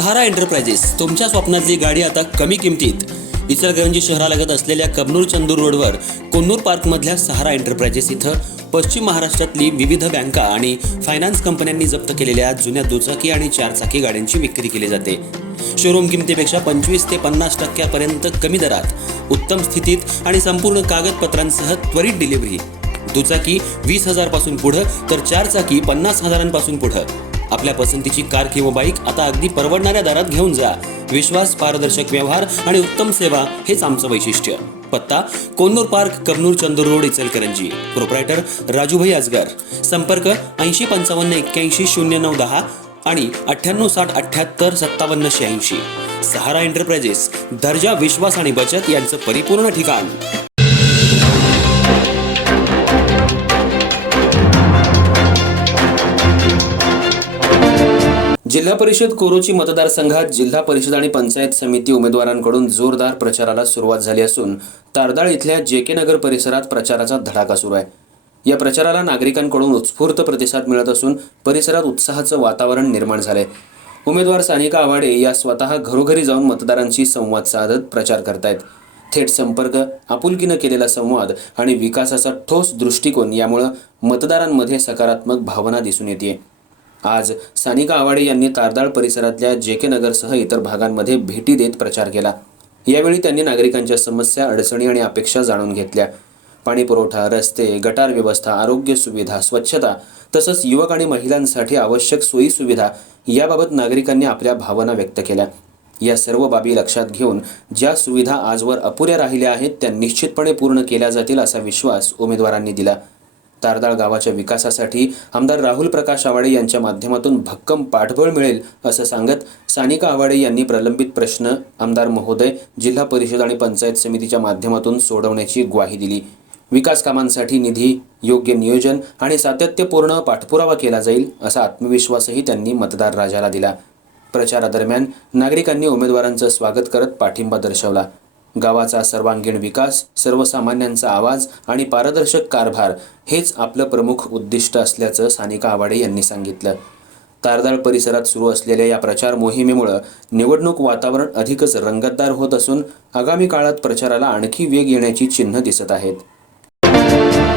सहारा enterprises तुमच्या स्वप्नातली गाडी आता कमी किमतीत. इचलकरंजी शहरालगत असलेल्या कबनूर चंदूर रोडवर कोन्नूर पार्कमधल्या सहारा एंटरप्राइजेस इथं पश्चिम महाराष्ट्रातली विविध बँका आणि फायनान्स कंपन्यांनी जप्त केलेल्या जुन्या दुचाकी आणि चारचाकी गाड्यांची विक्री केली जाते. शोरूम किमतीपेक्षा 25 ते 50% कमी दरात, उत्तम स्थितीत आणि संपूर्ण कागदपत्रांसह त्वरित डिलिव्हरी. दुचाकी 20,000 पासून पुढे तर चारचाकी 50,000 पुढे. आपल्या पसंतीची कार किंवा बाईक आता अगदी परवडणाऱ्या दरात घेऊन जा. विश्वास, पारदर्शक व्यवहार आणि उत्तम सेवा हेच आमचं वैशिष्ट्य. पत्ता Konnur park, Kabnur Chandur road, Ichalkaranji. Proprietor Rajubhai Ajgar. संपर्क 8055810910 आणि 9860785786. सहारा एंटरप्राइजेस, दर्जा, विश्वास आणि बचत यांचं परिपूर्ण ठिकाण. जिल्हा परिषद कोरोची मतदारसंघात जिल्हा परिषद आणि पंचायत समिती उमेदवारांकडून जोरदार प्रचाराला सुरुवात झाली असून तारदाळ इथल्या जेके नगर परिसरात प्रचाराचा धडाका सुरू आहे. या प्रचाराला नागरिकांकडून उत्स्फूर्त प्रतिसाद मिळत असून परिसरात उत्साहाचं वातावरण निर्माण झालंय. उमेदवार सानिका आवाडे या स्वतः घरोघरी जाऊन मतदारांशी संवाद साधत प्रचार करतायत. थेट संपर्क, आपुलकीनं केलेला संवाद आणि विकासाचा ठोस दृष्टिकोन यामुळे मतदारांमध्ये सकारात्मक भावना दिसून येते. आज सानिका आवाडे यांनी तारदाळ परिसरातल्या जेके नगरसह इतर भागांमध्ये भेटी देत प्रचार केला. यावेळी त्यांनी नागरिकांच्या समस्या, अडचणी आणि अपेक्षा जाणून घेतल्या. पाणी पुरवठा, रस्ते, गटार व्यवस्था, आरोग्य सुविधा, स्वच्छता तसंच युवक आणि महिलांसाठी आवश्यक सोयी सुविधा याबाबत नागरिकांनी आपल्या भावना व्यक्त केल्या. या सर्व बाबी लक्षात घेऊन ज्या सुविधा आजवर अपुऱ्या राहिल्या आहेत त्या निश्चितपणे पूर्ण केल्या जातील असा विश्वास उमेदवारांनी दिला. तारदाळ गावाच्या विकासासाठी आमदार राहुल प्रकाश आवाडे यांच्या माध्यमातून भक्कम पाठबळ मिळेल असं सांगत सानिका आवाडे यांनी प्रलंबित प्रश्न आमदार महोदय, जिल्हा परिषद आणि पंचायत समितीच्या माध्यमातून सोडवण्याची ग्वाही दिली. विकास कामांसाठी निधी, योग्य नियोजन आणि सातत्यपूर्ण पाठपुरावा केला जाईल असा आत्मविश्वासही त्यांनी मतदार राजाला दिला. प्रचारादरम्यान नागरिकांनी उमेदवारांचं स्वागत करत पाठिंबा दर्शवला. गावाचा सर्वांगीण विकास, सर्वसामान्यांचा आवाज आणि पारदर्शक कारभार हेच आपलं प्रमुख उद्दिष्ट असल्याचं सानिका आवाडे यांनी सांगितलं. तारदाळ परिसरात सुरू असलेल्या या प्रचार मोहिमेमुळे निवडणूक वातावरण अधिकच रंगतदार होत असून आगामी काळात प्रचाराला आणखी वेग येण्याची चिन्ह दिसत आहेत.